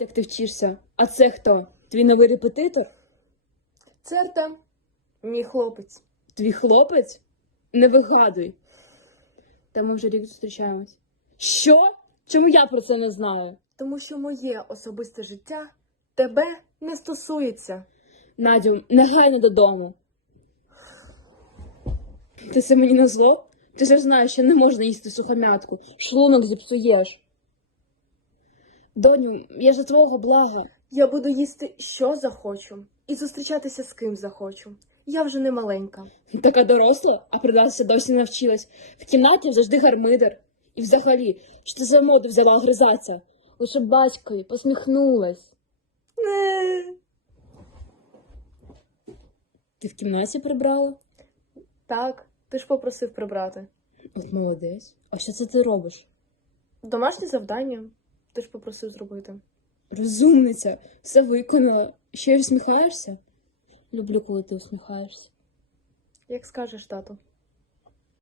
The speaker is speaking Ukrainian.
як ти вчишся. А це хто? Твій новий репетитор? Це Артем, мій хлопець. Твій хлопець? Не вигадуй. Та ми вже рік зустрічаємось. Що? Чому я про це не знаю? Тому що моє особисте життя тебе не стосується. Надю, негайно додому. Ти це мені на зло? Ти ж знаєш, що не можна їсти сухомятку. Шлунок зіпсуєш. Доню, я ж за твого блага. Я буду їсти, що захочу, і зустрічатися з ким захочу. Я вже не маленька. Така доросла, а придатися досі навчилась. В кімнаті завжди гармидер. І взагалі, що ти за моду взяла гризатися? Лише батькові посміхнулась. Не. Ти в кімнаті прибрала? Так, ти ж попросив прибрати. От молодець. А що це ти робиш? Домашнє завдання. Ти ж попросив зробити. Розумниця, все виконала. Ще й усміхаєшся? Люблю, коли ти усміхаєшся. Як скажеш, тату.